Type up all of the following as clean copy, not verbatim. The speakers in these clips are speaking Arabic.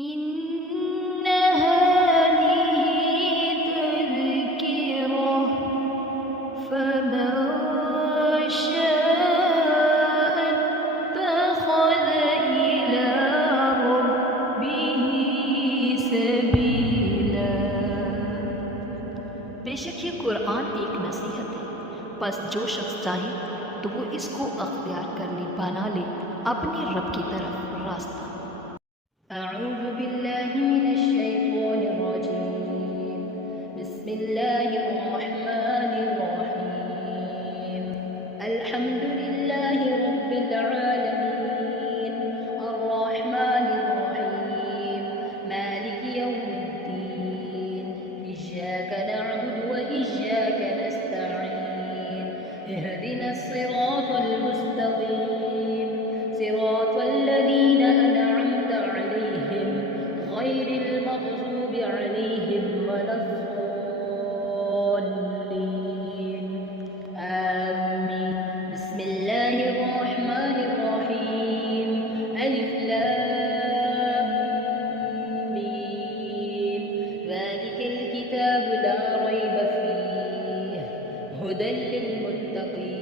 إن هذه تذكرة فمن شاء اتخذ إلى ربه سبيلا। बेशक ये कुरान एक नसीहत है, बस जो शख्स चाहे तो वो इसको अख्तियार कर ले, बना ले अपने रब की तरफ रास्ता। अऊज़ु बिल्लाहि मिनश शैतानिर रजीम। बिस्मिल्लाहिर रहमानिर रहीम। अल्हम्दुलिल्लाहि रब्बिल आलमीन अर्रहमानिर रहीम मालिकि यौमिद्दीन इय्याका नअबुदु व इय्याका नस्तईन इहदिनस सिरातल मुस्तक़ीम सिरातल लज़ीना अनअमत अलैहिम गैरिल मग़ज़ूबि अलैहिम वलद्दाल्लीन। आमीन। बिस्मिल्लाहिर रहमानिर रहीम। अलिफ लाम मीम। ज़ालिकल किताबु ला रैब फीह हुदल लिलमुत्तक़ीन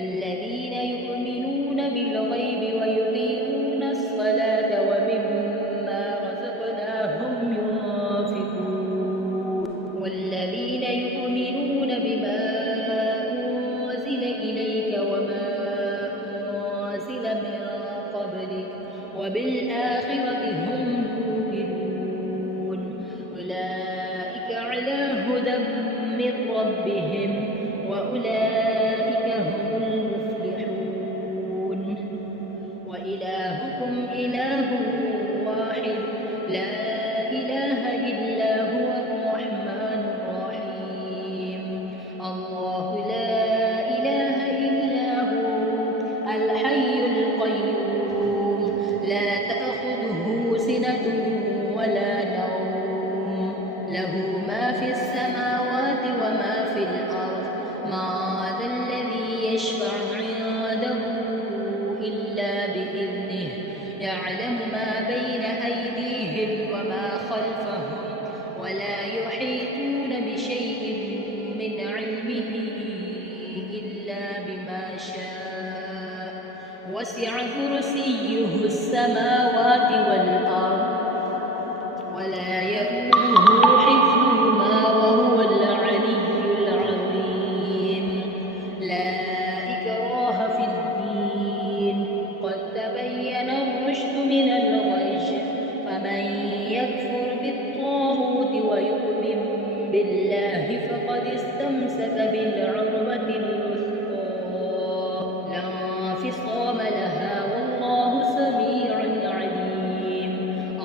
الذين يؤمنون بالغيب ويقيمون الصلاة ومما رزقناهم ينفقون والذين يؤمنون بما أنزل إليك وما أنزل من قبلك وبالآخرة هم يوقنون أولئك على هدى من ربهم وأولئك هم المفلحون وإلهكم إله واحد لا إله إلا هو الرحمن الرحيم الله لا إله إلا هو الحي القيوم لا تأخذه سنة ولا نوم له ما في السماوات وما في الأرض ما ذا الذي يشفع عنده إلا بإذنه يعلم ما بين أيديهم وما خلفهم ولا يحيطون بشيء من علمه إلا بما شاء وسع كرسيه السماوات والأرض ولا يؤوده حفظهما وهو العلي العظيم لا إكراه في الدين قد تبين الرشد من الغي فمن يكفر بالطاغوت ويؤمن بالله فقد استمسك بالعروة الوثقى لا انفصام لها والله سميع عليم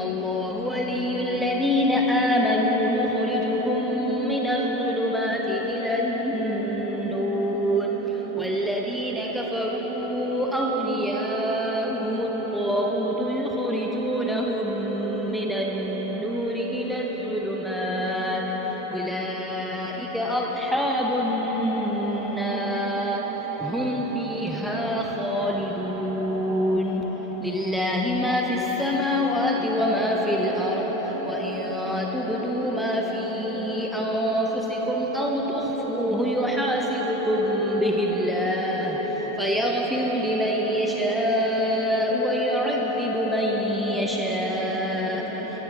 الله ولي الذين آمنوا يخرجهم من الظلمات إلى النور والذين كفروا أولياءهم الطاغوت يخرجونهم من النور إلى الظلمات أولئك أصحاب النار هم فيها خالدون لله ما في السماوات وما في الأرض وإن تبدوا ما في أنفسكم أو تخفوه يحاسبكم به الله فيغفر لمن يشاء ويعذب من يشاء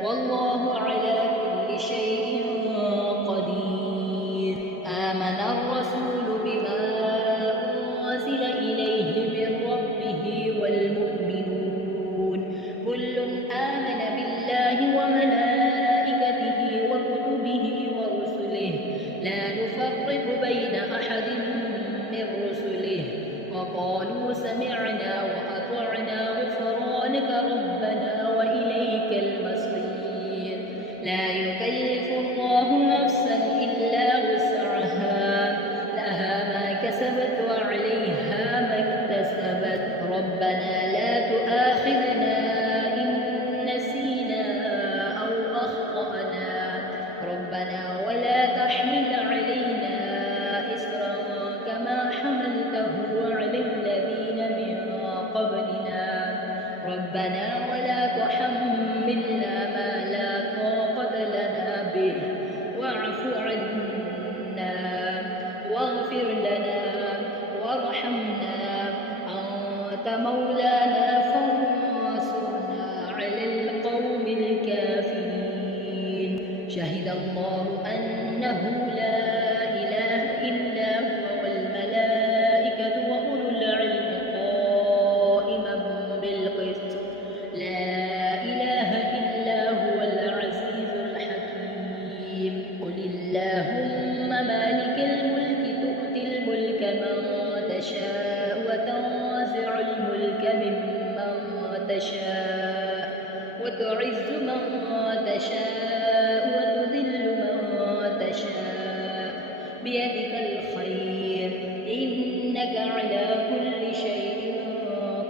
والله على كل شيء قدير آمن الرسول بما أنزل إليه من ربه والمؤمنون كل آمن بالله وملائكته وكتبه ورسله لا نفرق بين أحد من رسله وقالوا سمعنا وأطعنا غفرانك ربنا وإليك المصير لا يكلف الله نفسا إلا وسعها لها ما كسبت وعليها ما اكتسبت ربنا لا تؤاخذنا إن نسينا أو أخطأنا ربنا ولا تحمل علينا إصرا كما حملته على الذين من قبلنا ربنا ولا تحملنا شهد الله أنه لا إله إلا هو والملائكة وأولو العلم قائما بالقسط لا إله إلا هو العزيز الحكيم قل اللهم مالك الملك تؤتي الملك من تشاء وتنزع الملك ممن تشاء وتعز من تشاء وتذل من تشاء بيدك الخير إنك على كل شيء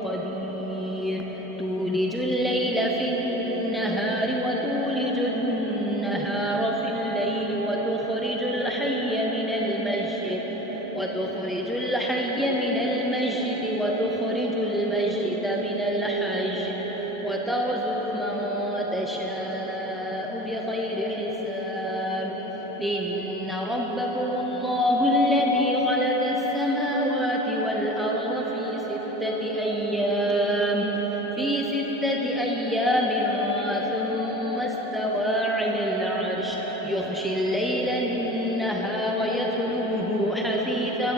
قدير تولج الليل في النهار وتولج النهار في الليل وتخرج الحي من الميت وتخرج الميت من الحي وترزق من تشاء بغير حساب إن ربكم الله الذي خلق السماوات والأرض في ستة أيام ثم استوى على العرش يغشي الليل النهار يطلبه حثيثا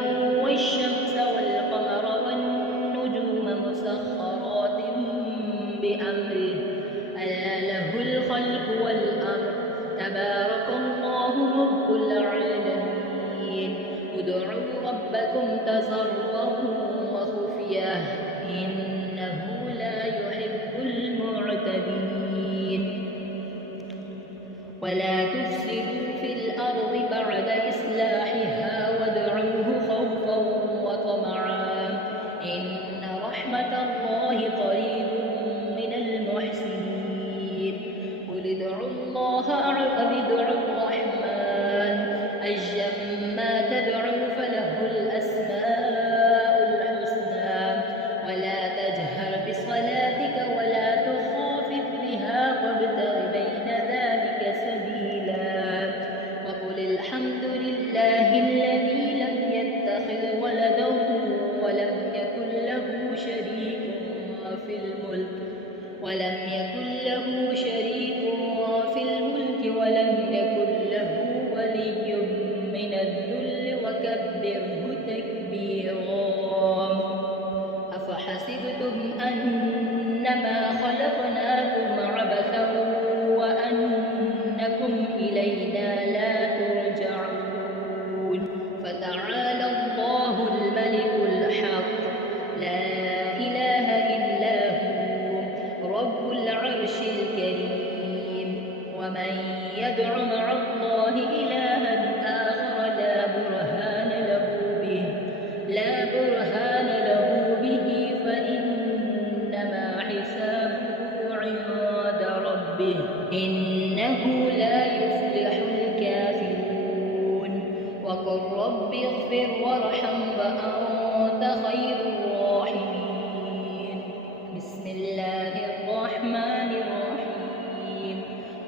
والشمس والقمر والنجوم مسخرات بأمره ألا له الخلق والأمر تبارك الله رب العالمين ادعوا ربكم تضرعا وخفية إنه لا يحب المعتدين ولا تفسدوا في الأرض بعد إصلاحها وادعوه خوفا وطمعا إن رحمة الله قريب من المحسنين قل ادعوا الله أو ادعوا الرحمن أيما تدعوا فله الأسماء الحسنى ولا تجهر بصلاتك ولا تخافت بها وابتغ بين ذلك سبيلا وقل الحمد لله الذي لم يتخذ ولدا ولم يكن له شريك في الملك ولم يكن له ولي من الذل وكبره تكبيرا أفحسبتم أنما خلقناكم عبثا وأنكم إلينا لا ترجعون فتعالى الله الملك الحق لا إله إلا هو رب العرش الكريم ومن يدع مع الله إلها آخر لا برهان له به فإنما حسابه عند ربه إنه لا يفلح الكافرون وقل رب اغفر وارحم وأنت خير الراحمين بسم الله الرحمن الرحيم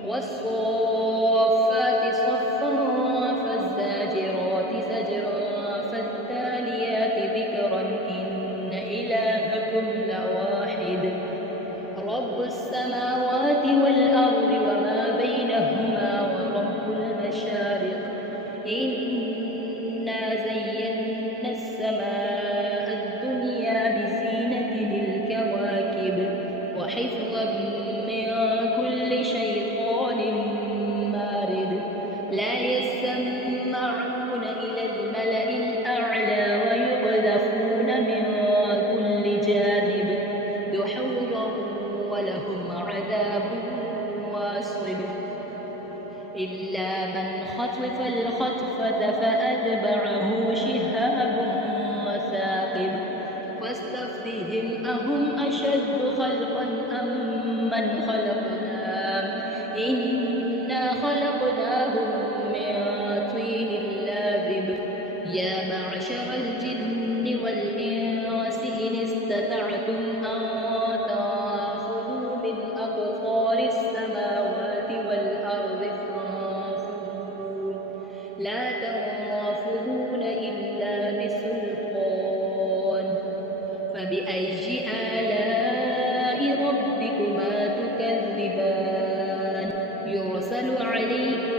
والصافات صفا فالزاجرات زجرا فالتاليات ذكرا إن إلهكم لواحد رب السماوات والأرض وما بينهما ورب المشارق إنا زينا السماء الدنيا بزينة الكواكب وحفظا من كل شيطان مارد لا يسمعون إلى الملأ الأعلى ويقذفون من كل جانب دحورا ولهم عذاب واصب إلا من خطف الخطفة فأتبعه شهاب ثاقب فاستفتهم أهم أشد خلقا أم من خلقنا إنا خلقناهم من طين لازب يا معشر الجن والإنس إن استطعتم أن تنفذوا من أقطار السماوات والأرض فانفذوا لا تنفذون إلا بسلطان فبأي آلاء ربكما تكذبان يرسل عليكم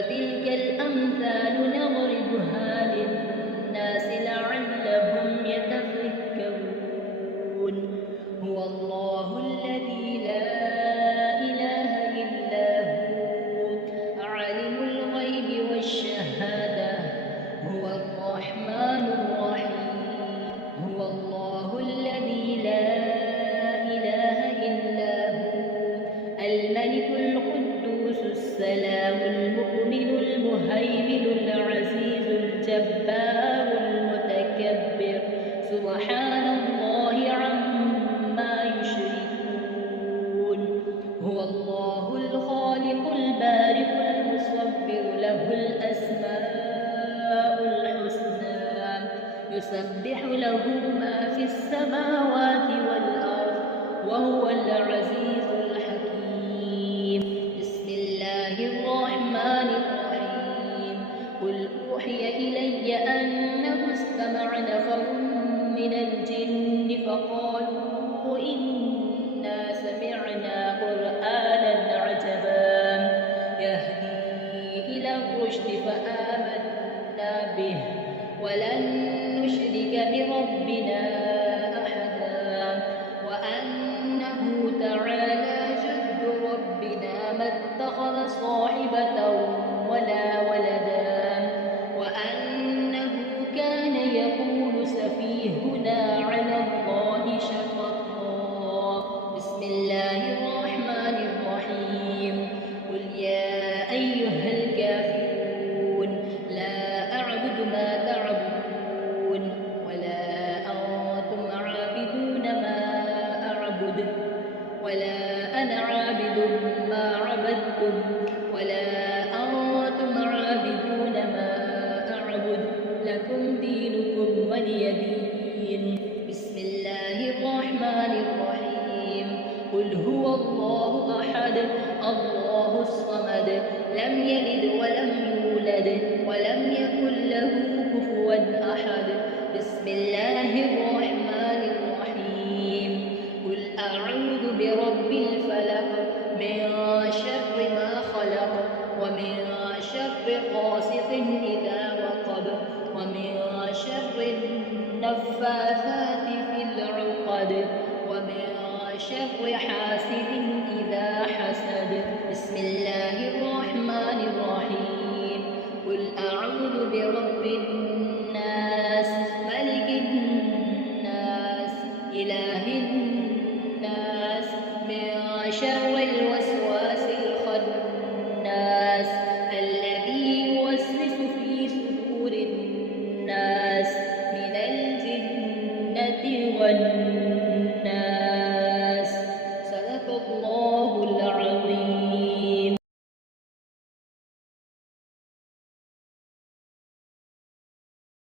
وتلك الأمثال نضربها للناس لعلهم يتفكرون هو الله الذي لا إله إلا هو عالم الغيب والشهادة هو الرحمن الرحيم هو الله الذي لا إله إلا هو الملك القدوس السلام المؤمن المهيمن العزيز الجبار المتكبر سبحان الله عما يشركون هو الله الخالق البارئ المصور له الأسماء الحسنى يسبح له ما في السماوات والأرض وهو العزيز الحكيم بسم الله الرحمن الرحيم قل أوحي إلي أنه استمع نفر من الجن فقالوا إنا سمعنا قرآنا عجبا يهدي إلى الرشد فآمنا به ولن نشرك بربنا أحدا وأنه تعالى جد ربنا ما اتخذ صاحبة ولا ولدا وأنه كان يقول سفيهنا على الله شططا بسم الله الرحمن الرحيم قل يا أيها الكافرون لا أعبد ما تعبدون ولا أنتم عابدون ما أعبد ولا أنا عابد ما عبدتم ولا أنتم عابدون ما أعبد لكم دينكم ولي دين بسم الله الرحمن الرحيم قل هو الله أحد الله الصمد لم يلد ولم يولد ولم يكن له كفوا أحد بسم الله الرحمن الرحيم قل أعوذ برب الفلق من شر ما خلق ومن شر غاسق إذا وقب ومن شر النفاثات في العقد ومن شر حاسد إذا حسد بسم الله الرحمن الرحيم قل أعوذ برب الناس ملك الناس إله الناس من شر الوسواس الخناس الذي يوسوس في صدور الناس من الجنة والناس صدق الله